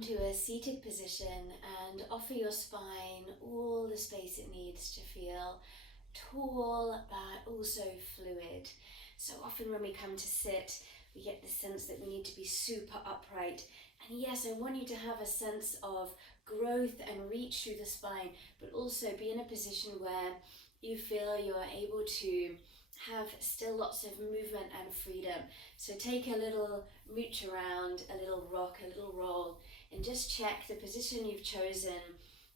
onto a seated position and offer your spine all the space it needs to feel tall but also fluid. So often when we come to sit, we get the sense that we need to be super upright. And yes, I want you to have a sense of growth and reach through the spine, but also be in a position where you feel you are able to have still lots of movement and freedom. So take a little mooch around, a little rock, a little roll, and just check the position you've chosen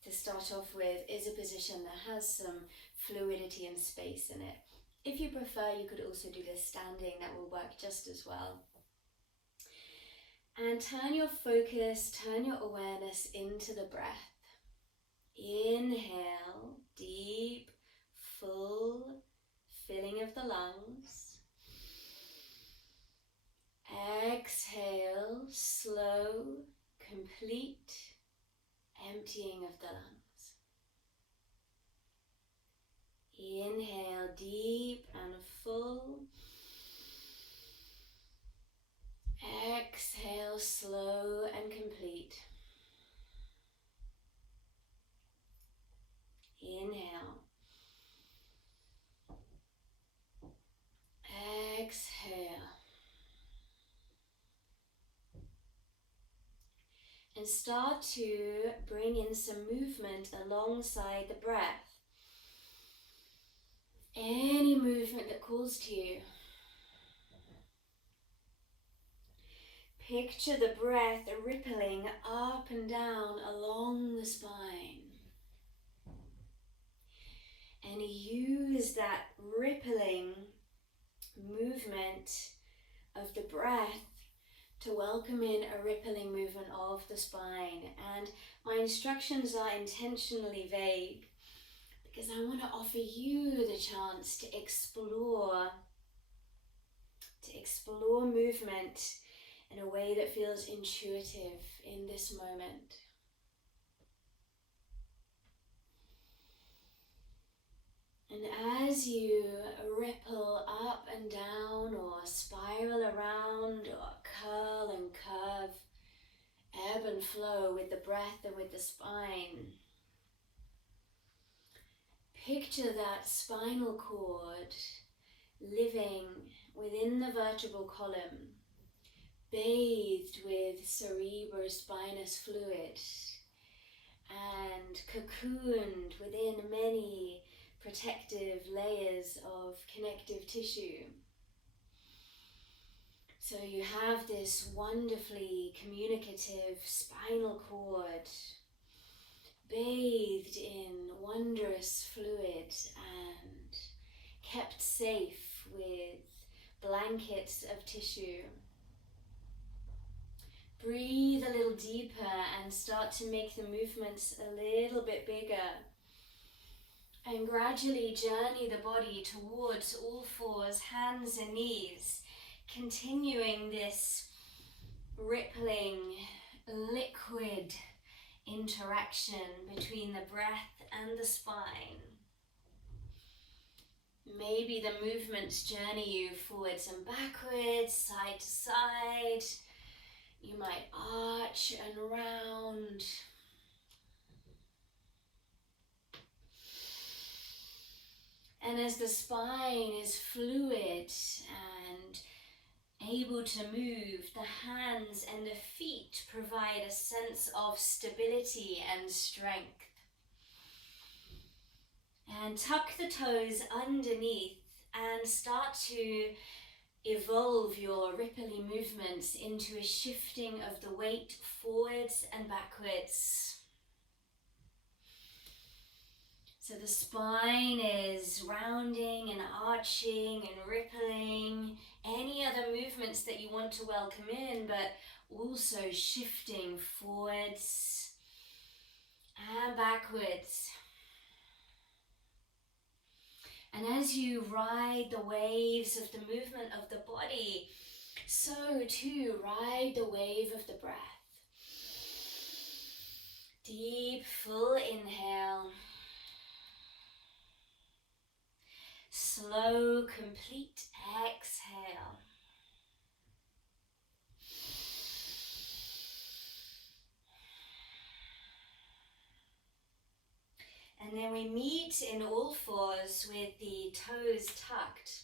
to start off with is a position that has some fluidity and space in it. If you prefer, you could also do this standing, that will work just as well. And turn your focus, turn your awareness into the breath. Inhale, deep, full filling of the lungs. Exhale, slow, complete emptying of the lungs. Inhale, deep and full. Exhale, slow and complete. Inhale. Exhale. And start to bring in some movement alongside the breath. Any movement that calls to you. Picture the breath rippling up and down along the spine. And use that rippling movement of the breath to welcome in a rippling movement of the spine. And my instructions are intentionally vague because I want to offer you the chance to explore movement in a way that feels intuitive in this moment. And as you ripple up and down or spiral around or curl and curve, ebb and flow with the breath and with the spine, picture that spinal cord living within the vertebral column, bathed with cerebrospinous fluid and cocooned within many protective layers of connective tissue. So you have this wonderfully communicative spinal cord bathed in wondrous fluid and kept safe with blankets of tissue. Breathe a little deeper and start to make the movements a little bit bigger. And gradually journey the body towards all fours, hands and knees, continuing this rippling, liquid interaction between the breath and the spine. Maybe the movements journey you forwards and backwards, side to side. You might arch and round. And as the spine is fluid and able to move, the hands and the feet provide a sense of stability and strength. And tuck the toes underneath and start to evolve your rippling movements into a shifting of the weight forwards and backwards. So the spine is rounding and arching and rippling. Any other movements that you want to welcome in, but also shifting forwards and backwards. And as you ride the waves of the movement of the body, so too ride the wave of the breath. Deep, full inhale. Slow, complete exhale. And then we meet in all fours with the toes tucked.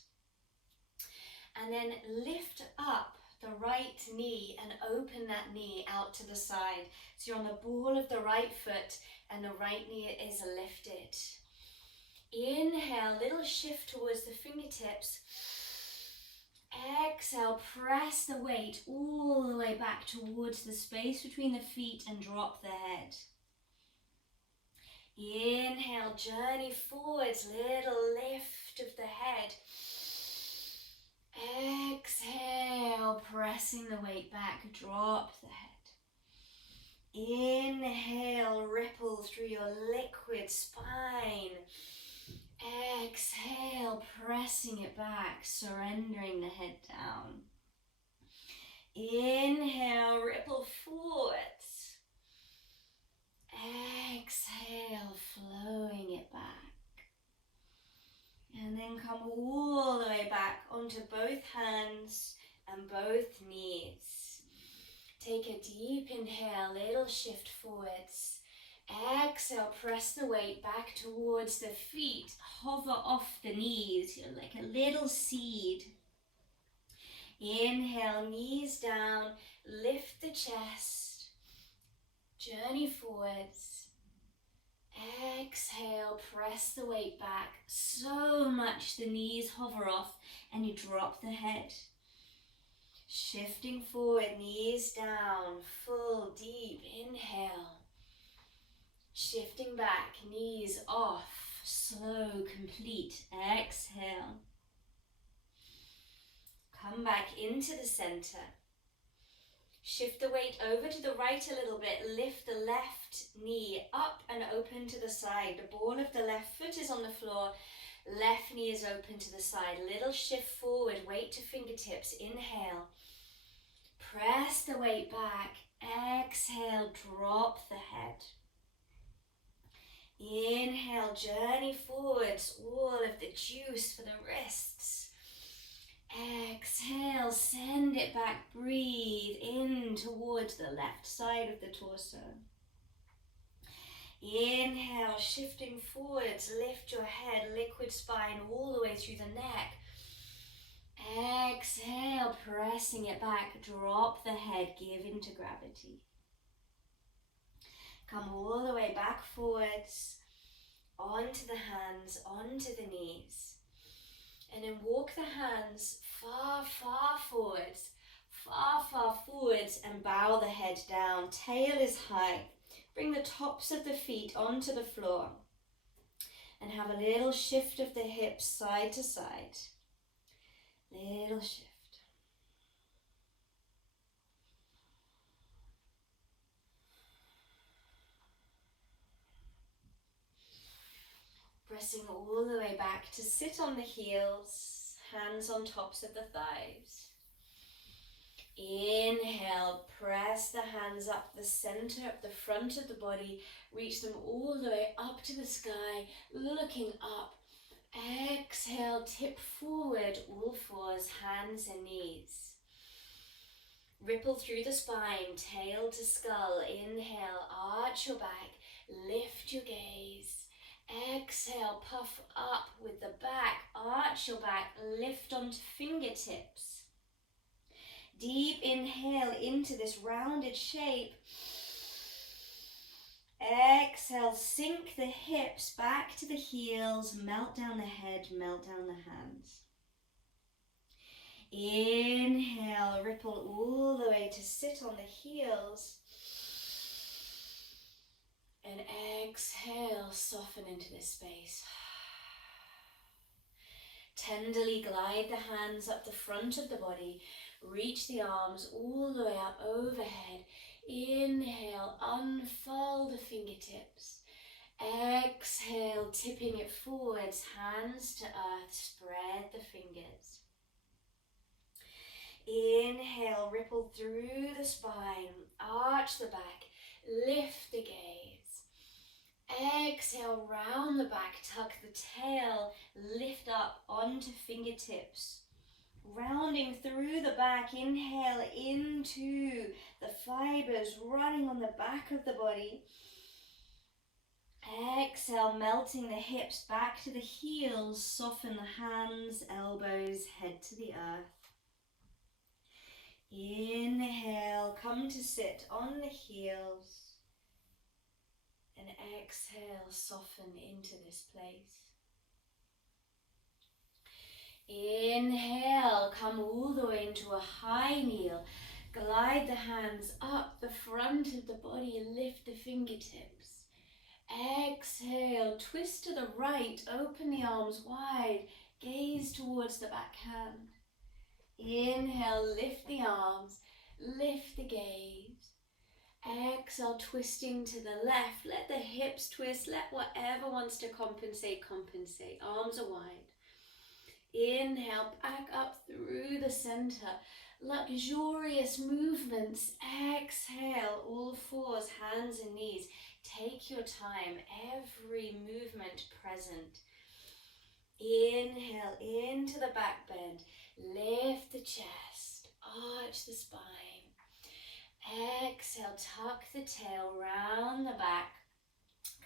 And then lift up the right knee and open that knee out to the side. So you're on the ball of the right foot and the right knee is lifted. Inhale, little shift towards the fingertips. Exhale, press the weight all the way back towards the space between the feet and drop the head. Inhale, journey forwards, little lift of the head. Exhale, pressing the weight back, drop the head. Inhale, ripple through your liquid spine. Exhale, pressing it back, surrendering the head down. Inhale, ripple forwards. Exhale, flowing it back. And then come all the way back onto both hands and both knees. Take a deep inhale, little shift forwards. Exhale, press the weight back towards the feet. Hover off the knees, you're like a little seed. Inhale, knees down, lift the chest. Journey forwards. Exhale, press the weight back so much the knees hover off and you drop the head. Shifting forward, knees down, full deep inhale. Shifting back, knees off, slow, complete exhale. Come back into the center. Shift the weight over to the right a little bit. Lift the left knee up and open to the side. The ball of the left foot is on the floor. Left knee is open to the side. Little shift forward, weight to fingertips. Inhale. Press the weight back. Exhale, drop the head. Inhale, journey forwards. All of the juice for the wrists. Exhale, send it back, breathe in towards the left side of the torso. Inhale, shifting forwards, lift your head, liquid spine all the way through the neck. Exhale, pressing it back, drop the head, give into gravity. Come all the way back forwards, onto the hands, onto the knees. And then walk the hands far, far forwards and bow the head down. Tail is high. Bring the tops of the feet onto the floor and have a little shift of the hips side to side. Little shift. Pressing all the way back to sit on the heels, hands on tops of the thighs. Inhale, press the hands up the center, up the front of the body, reach them all the way up to the sky, looking up. Exhale, tip forward, all fours, hands and knees. Ripple through the spine, tail to skull. Inhale, arch your back, lift your gaze. Exhale, puff up with the back, arch your back, lift onto fingertips. Deep inhale into this rounded shape. Exhale, sink the hips back to the heels, melt down the head, melt down the hands. Inhale, ripple all the way to sit on the heels. And exhale, soften into this space. Tenderly glide the hands up the front of the body. Reach the arms all the way up overhead. Inhale, unfurl the fingertips. Exhale, tipping it forwards, hands to earth, spread the fingers. Inhale, ripple through the spine, arch the back, lift the gaze. Exhale, round the back, tuck the tail, lift up onto fingertips. Rounding through the back, inhale into the fibers running on the back of the body. Exhale, melting the hips back to the heels. Soften the hands, elbows, head to the earth. Inhale, come to sit on the heels. And exhale, soften into this place. Inhale, come all the way into a high kneel. Glide the hands up the front of the body and lift the fingertips. Exhale, twist to the right, open the arms wide, gaze towards the back hand. Inhale, lift the arms, lift the gaze. Exhale, twisting to the left, let the hips twist, let whatever wants to compensate, compensate. Arms are wide. Inhale, back up through the center. Luxurious movements. Exhale, all fours, hands and knees. Take your time, every movement present. Inhale, into the back bend. Lift the chest, arch the spine. Exhale, tuck the tail round the back,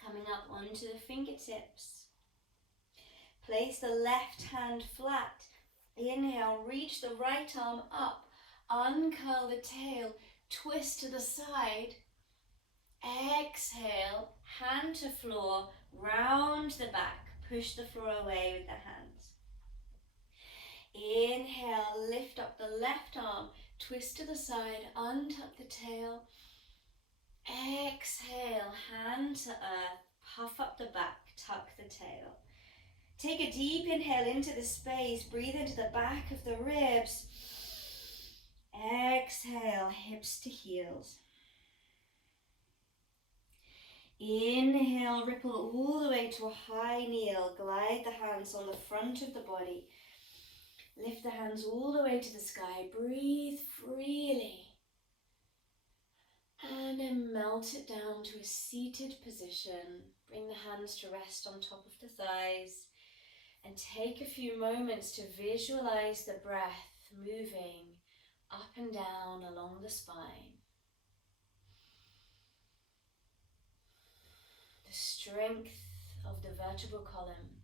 coming up onto the fingertips. Place the left hand flat. Inhale, reach the right arm up. Uncurl the tail, twist to the side. Exhale, hand to floor, round the back. Push the floor away with the hands. Inhale, lift up the left arm, twist to the side, untuck the tail. Exhale, hand to earth, puff up the back, tuck the tail. Take a deep inhale into the space, breathe into the back of the ribs. Exhale, hips to heels. Inhale, ripple all the way to a high kneel. Glide the hands on the front of the body. Lift the hands all the way to the sky. Breathe freely. And then melt it down to a seated position. Bring the hands to rest on top of the thighs. And take a few moments to visualize the breath moving up and down along the spine. The strength of the vertebral column.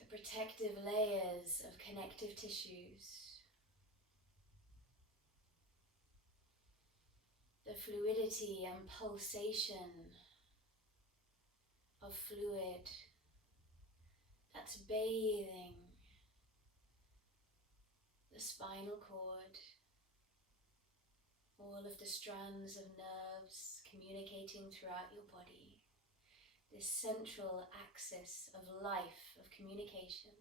The protective layers of connective tissues. The fluidity and pulsation of fluid that's bathing the spinal cord, all of the strands of nerves communicating throughout your body, this central axis of life, of communication.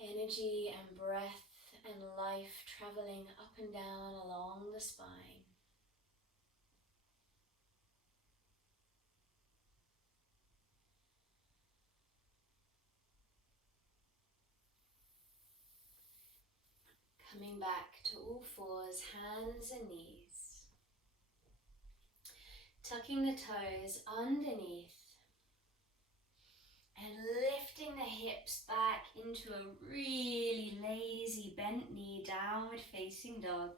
Energy and breath and life traveling up and down along the spine. Coming back to all fours, hands and knees. Tucking the toes underneath. And lifting the hips back into a really lazy bent knee, downward facing dog.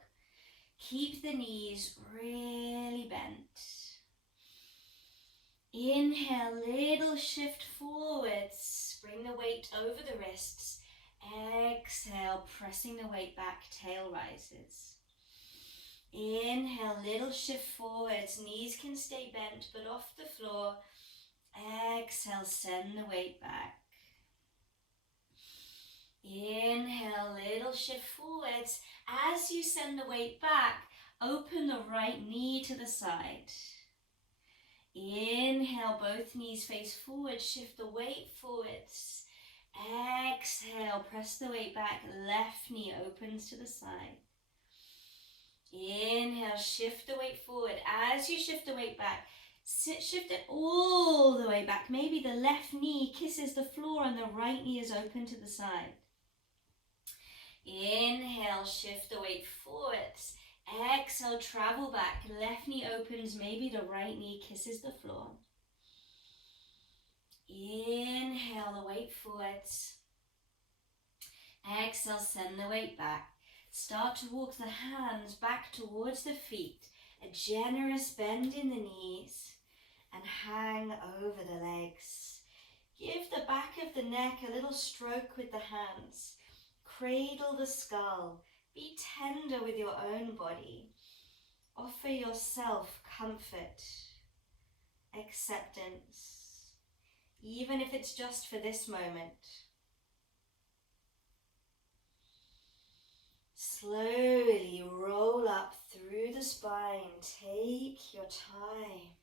Keep the knees really bent. Inhale, little shift forwards. Bring the weight over the wrists. Exhale, pressing the weight back, tail rises. Inhale, little shift forwards. Knees can stay bent but off the floor. Exhale, send the weight back. Inhale, little shift forwards. As you send the weight back, open the right knee to the side. Inhale, both knees face forward, shift the weight forwards. Exhale, press the weight back, left knee opens to the side. Inhale, shift the weight forward. As you shift the weight back, shift it all the way back. Maybe the left knee kisses the floor and the right knee is open to the side. Inhale, shift the weight forwards. Exhale, travel back. Left knee opens, maybe the right knee kisses the floor. Inhale the weight forwards. Exhale, send the weight back. Start to walk the hands back towards the feet, a generous bend in the knees, and hang over the legs. Give the back of the neck a little stroke with the hands. Cradle the skull. Be tender with your own body. Offer yourself comfort, acceptance, even if it's just for this moment. Slowly roll up through the spine. Take your time.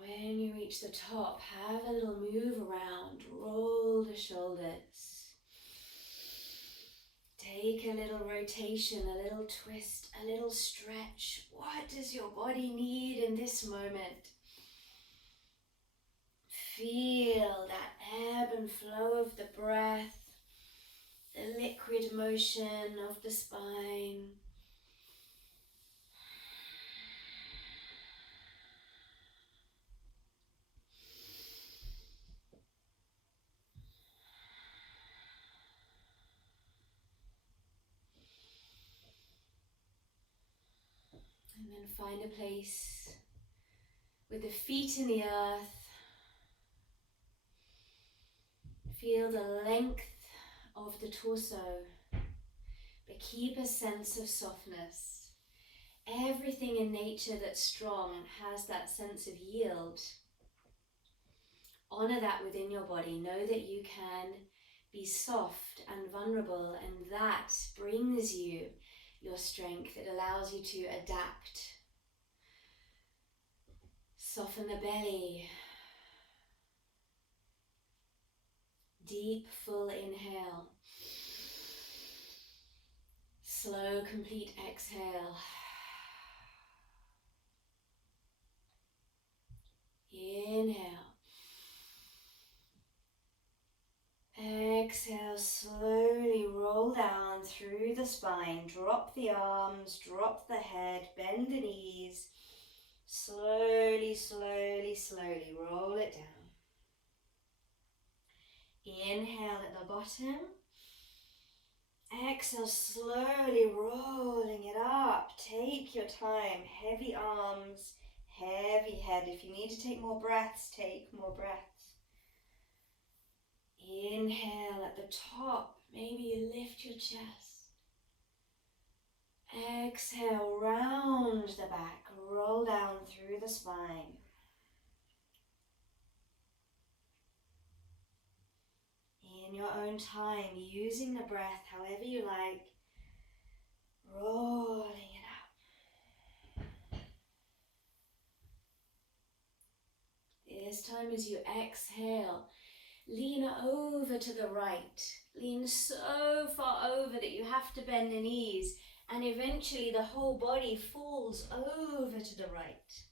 When you reach the top, have a little move around. Roll the shoulders. Take a little rotation, a little twist, a little stretch. What does your body need in this moment? Feel that ebb and flow of the breath, the liquid motion of the spine. And then find a place with the feet in the earth. Feel the length of the torso, but keep a sense of softness. Everything in nature that's strong has that sense of yield. Honor that within your body. Know that you can be soft and vulnerable, and that brings you your strength. It allows you to adapt. Soften the belly. Deep, full inhale. Slow, complete exhale. Inhale. Exhale, slowly roll down through the spine. Drop the arms, drop the head, bend the knees. Slowly, slowly, slowly roll it down. Inhale at the bottom. Exhale, slowly rolling it up. Take your time. Heavy arms, heavy head. If you need to take more breaths, take more breaths. Inhale at the top. Maybe you lift your chest. Exhale, round the back. Roll down through the spine. In your own time, using the breath however you like, rolling it up. This time as you exhale, lean over to the right. Lean so far over that you have to bend the knees, and eventually the whole body falls over to the right.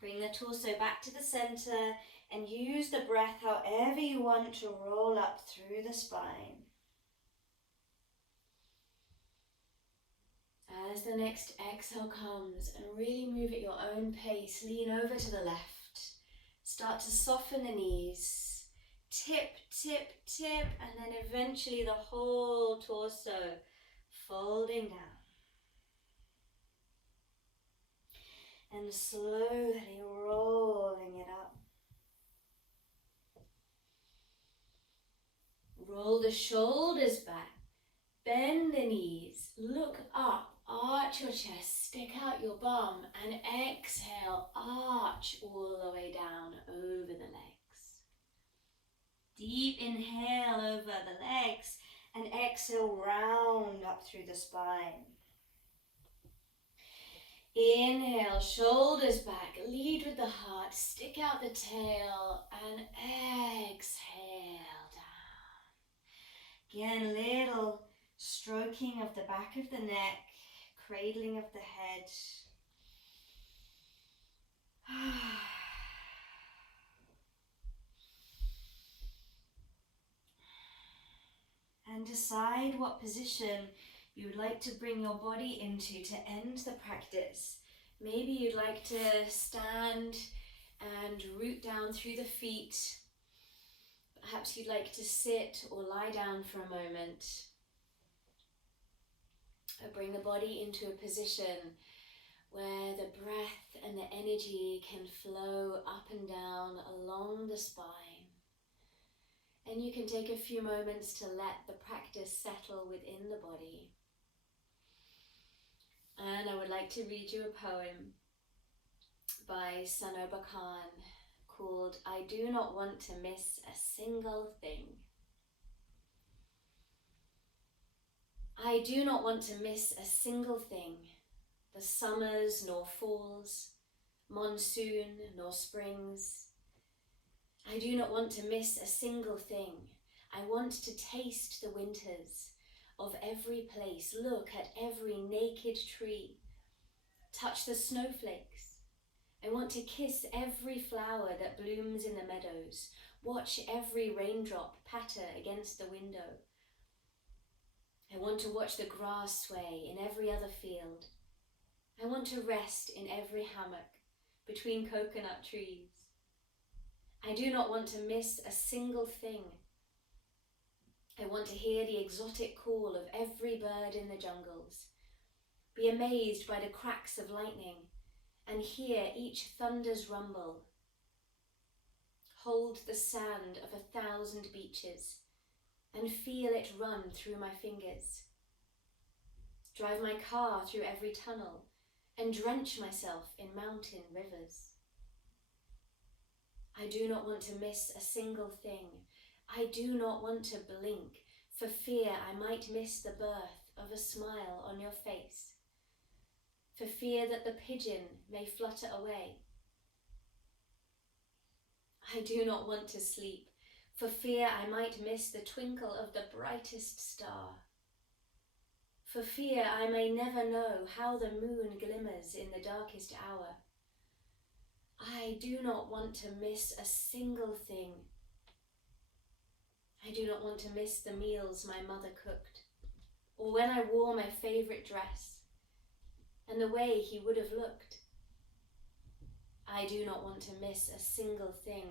Bring the torso back to the center and use the breath however you want to roll up through the spine. As the next exhale comes, and really move at your own pace, lean over to the left. Start to soften the knees. Tip, tip, tip, and then eventually the whole torso folding down. And slowly rolling it up. Roll the shoulders back, bend the knees, look up, arch your chest, stick out your bum, and exhale, arch all the way down over the legs. Deep inhale over the legs, and exhale, round up through the spine. Inhale, shoulders back, lead with the heart, stick out the tail, and exhale down. Again, little stroking of the back of the neck, cradling of the head. And decide what position you would like to bring your body into to end the practice. Maybe you'd like to stand and root down through the feet, Perhaps you'd like to sit or lie down for a moment. Or bring the body into a position where the breath and the energy can flow up and down along the spine. And you can take a few moments to let the practice settle within the body. And I would like to read you a poem by Sanoba Khan called I Do Not Want to Miss a Single Thing. I do not want to miss a single thing, the summers nor falls, monsoon nor springs. I do not want to miss a single thing. I want to taste the winters of every place, look at every naked tree, touch the snowflakes. I want to kiss every flower that blooms in the meadows, watch every raindrop patter against the window. I want to watch the grass sway in every other field. I want to rest in every hammock between coconut trees. I do not want to miss a single thing. I want to hear the exotic call of every bird in the jungles, be amazed by the cracks of lightning, and hear each thunder's rumble. Hold the sand of 1,000 beaches and feel it run through my fingers. Drive my car through every tunnel and drench myself in mountain rivers. I do not want to miss a single thing. I do not want to blink for fear I might miss the birth of a smile on your face, for fear that the pigeon may flutter away. I do not want to sleep for fear I might miss the twinkle of the brightest star, for fear I may never know how the moon glimmers in the darkest hour. I do not want to miss a single thing. I do not want to miss the meals my mother cooked, or when I wore my favourite dress, and the way he would have looked. I do not want to miss a single thing.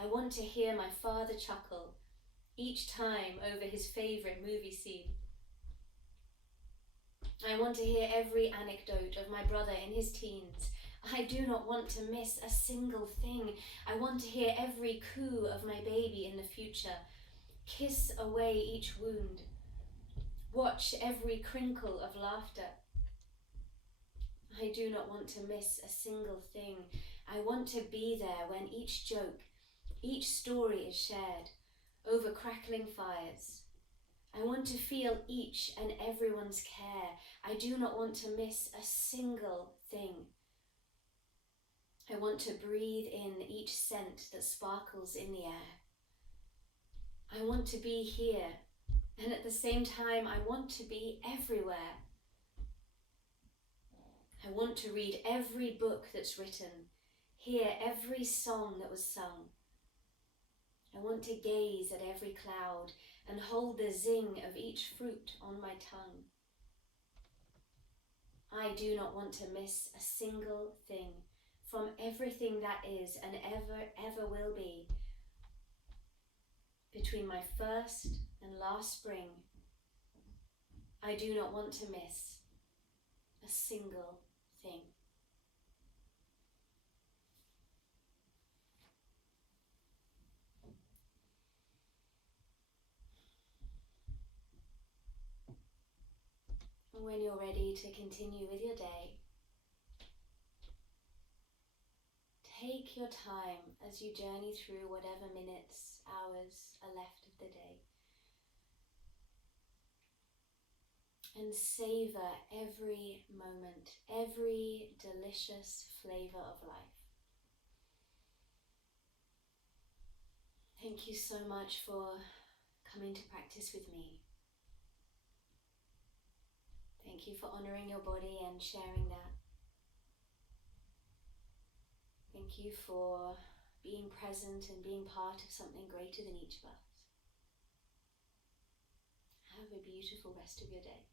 I want to hear my father chuckle each time over his favourite movie scene. I want to hear every anecdote of my brother in his teens. I do not want to miss a single thing. I want to hear every coo of my baby in the future, kiss away each wound, watch every crinkle of laughter. I do not want to miss a single thing. I want to be there when each joke, each story is shared over crackling fires. I want to feel each and everyone's care. I do not want to miss a single thing. I want to breathe in each scent that sparkles in the air. I want to be here, and at the same time, I want to be everywhere. I want to read every book that's written, hear every song that was sung. I want to gaze at every cloud and hold the zing of each fruit on my tongue. I do not want to miss a single thing from everything that is and ever will be. Between my first and last spring, I do not want to miss a single thing. When you're ready to continue with your day, take your time as you journey through whatever minutes, hours are left of the day. And savor every moment, every delicious flavor of life. Thank you so much for coming to practice with me. Thank you for honoring your body and sharing that. Thank you for being present and being part of something greater than each of us. Have a beautiful rest of your day.